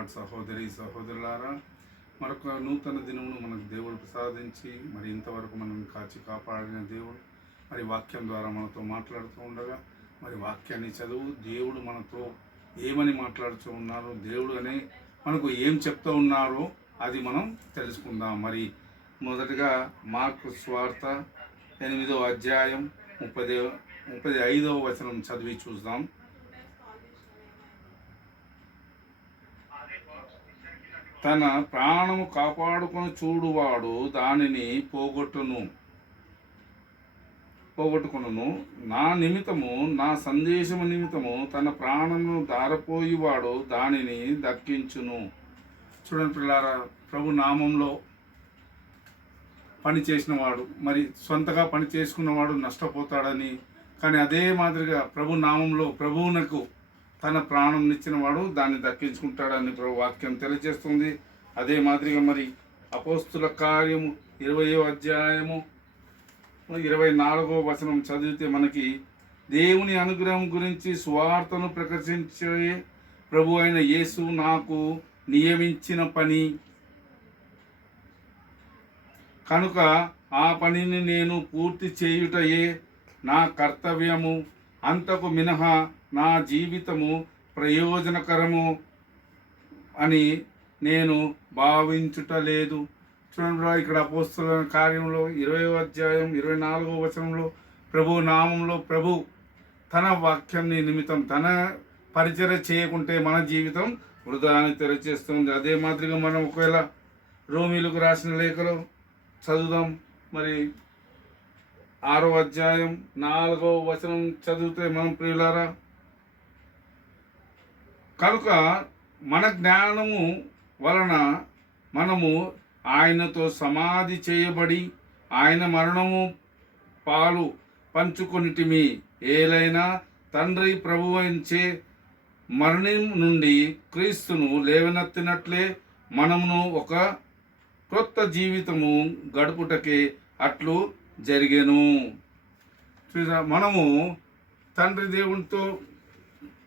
Lord. సహోదరి సహోదరులారా, మరొక నూతన దినమును మనకు దేవుడు ప్రసాదించి మరి ఇంతవరకు మనం కాచి కాపాడిన దేవుడు మరి వాక్యం ద్వారా మనతో మాట్లాడుతూ ఉండగా మరి వాక్యాన్ని చదువు దేవుడు మనతో ఏమని మాట్లాడుతూ ఉన్నారో, దేవుడు అనే మనకు ఏం చెప్తూ ఉన్నారో అది మనం తెలుసుకుందాం. మరి మొదటగా మార్కు సువార్త 8వ అధ్యాయం 35వ వచనం చదివి చూద్దాం. తన ప్రాణము కాపాడుకొని చూడువాడు దానిని పోగొట్టుకొనును. నా నిమిత్తము, నా సందేశము నిమిత్తము తన ప్రాణమును దారపోయివాడు దానిని దక్కించును. చూడండి పిల్లారా, ప్రభు నామంలో పని చేసినవాడు మరి సొంతగా పని చేసుకున్నవాడు నష్టపోతాడని, కానీ అదే మాదిరిగా ప్రభు నామంలో ప్రభువునకు తన ప్రాణం ఇచ్చినవాడు దాన్ని దక్కించుకుంటాడని ప్రభు వాక్యం తెలియజేస్తుంది. అదే మాదిరిగా మరి అపోస్తుల కార్యము 20వ అధ్యాయము 24వ వచనం చదివితే మనకి దేవుని అనుగ్రహం గురించి సువార్తను ప్రకటించే ప్రభు అయిన యేసు నాకు నియమించిన పని కనుక ఆ పనిని నేను పూర్తి చేయుటయే నా కర్తవ్యము. అంతకు మినహా నా జీవితము ప్రయోజనకరము అని నేను భావించుటలేదు. చూడండి, ఇక్కడ అపోస్తుల కార్యంలో 20వ అధ్యాయం 24వ వచనంలో ప్రభు నామంలో ప్రభు తన వాక్యం నిమిత్తం తన పరిచర్య చేయకుంటే మన జీవితం వృధా అని తెలియజేస్తుంది. అదే మాదిరిగా మనం ఒకవేళ రోమీలకు రాసిన లేఖలో చదువుదాం. మరి 6వ అధ్యాయం 4వ వచనం చదివితే మనం ప్రియులారా, కనుక మన జ్ఞానము వలన మనము ఆయనతో సమాధి చేయబడి ఆయన మరణము పాలు పంచుకొనిటిమి. ఏలైనా తండ్రి ప్రభువుచే మరణం నుండి క్రీస్తును లేవనెత్తినట్లే మనమును ఒక క్రొత్త జీవితము గడుపుటకే అట్లు జరిగెను. మనము తండ్రి దేవునితో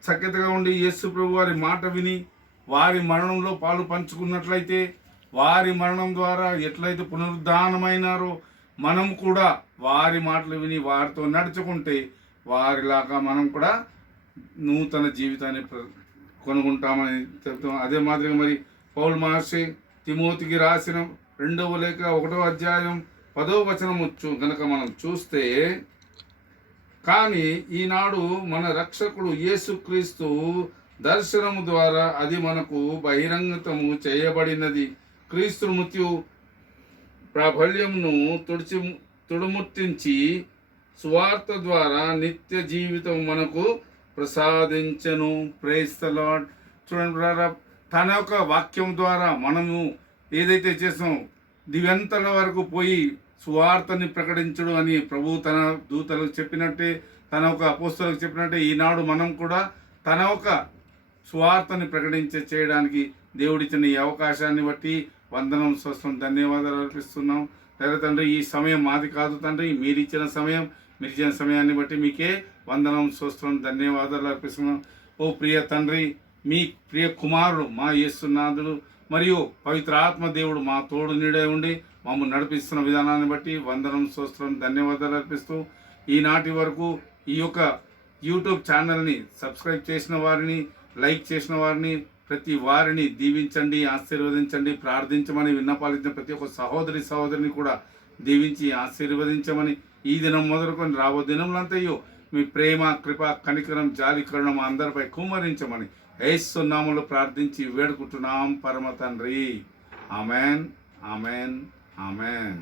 సఖ్యతగా ఉండి యేసు ప్రభు వారి మాట విని వారి మరణంలో పాలు పంచుకున్నట్లయితే, వారి మరణం ద్వారా ఎట్లయితే పునరుద్ధానమైనారో మనం కూడా వారి మాటలు విని వారితో నడుచుకుంటే వారిలాగా మనం కూడా నూతన జీవితాన్ని కొనుక్కుంటామని చెప్తాం. అదే మాదిరిగా మరి పౌలు మహర్షి తిమోతికి రాసిన 2వ లేఖ 1వ అధ్యాయం 10వ వచనం గనక మనం చూస్తే, కానీ ఈనాడు మన రక్షకుడు యేసుక్రీస్తు దర్శనము ద్వారా అది మనకు బహిరంగతము చేయబడినది. క్రీస్తు మృత్యు ప్రాబల్యమును తుడుముట్టించి సువార్త ద్వారా నిత్య జీవితం మనకు ప్రసాదించను. Praise the lord. చూడండి, తన యొక్క వాక్యం ద్వారా మనము ఏదైతే చేసాం దివ్యంతల వరకు పోయి సువార్తని ప్రకటించడు అని ప్రభు తన దూతలకు చెప్పినట్టే, తన ఒక అపోస్తలకు చెప్పినట్టే ఈనాడు మనం కూడా తన ఒక సువార్తని చేయడానికి దేవుడిచ్చిన ఈ అవకాశాన్ని బట్టి వందనం, స్వస్థం, ధన్యవాదాలు అర్పిస్తున్నాం. తండ్రి, ఈ సమయం మాది కాదు తండ్రి, మీరిచ్చిన సమయాన్ని బట్టి మీకే వందనం, స్వస్థం, ధన్యవాదాలు అర్పిస్తున్నాం. ఓ ప్రియ తండ్రి, మీ ప్రియ కుమారుడు మా యేసునాథుడు మరియు పవిత్ర ఆత్మ దేవుడు మా తోడు నీడై ఉండి మమ్మల్ని నడిపిస్తున్న విధానాన్ని బట్టి వందనం, స్వస్థం, ధన్యవాదాలు అర్పిస్తూ ఈనాటి వరకు ఈ యొక్క యూట్యూబ్ ఛానల్ని సబ్స్క్రైబ్ చేసిన వారిని, లైక్ చేసిన వారిని, ప్రతి వారిని దీవించండి, ఆశీర్వదించండి. ప్రార్థించమని విన్నపాలించిన ప్రతి ఒక్క సహోదరిని కూడా దీవించి ఆశీర్వదించమని ఈ దినం మొదలుకొని రాబో దినములంతయో మీ ప్రేమ, కృప, కనికరం, జాలి, కరుణ అందరిపై కుమ్మరించమని యేసు నామములో ప్రార్థించి వేడుకుంటున్నాం పరమ తండ్రి. Amen, amen, amen.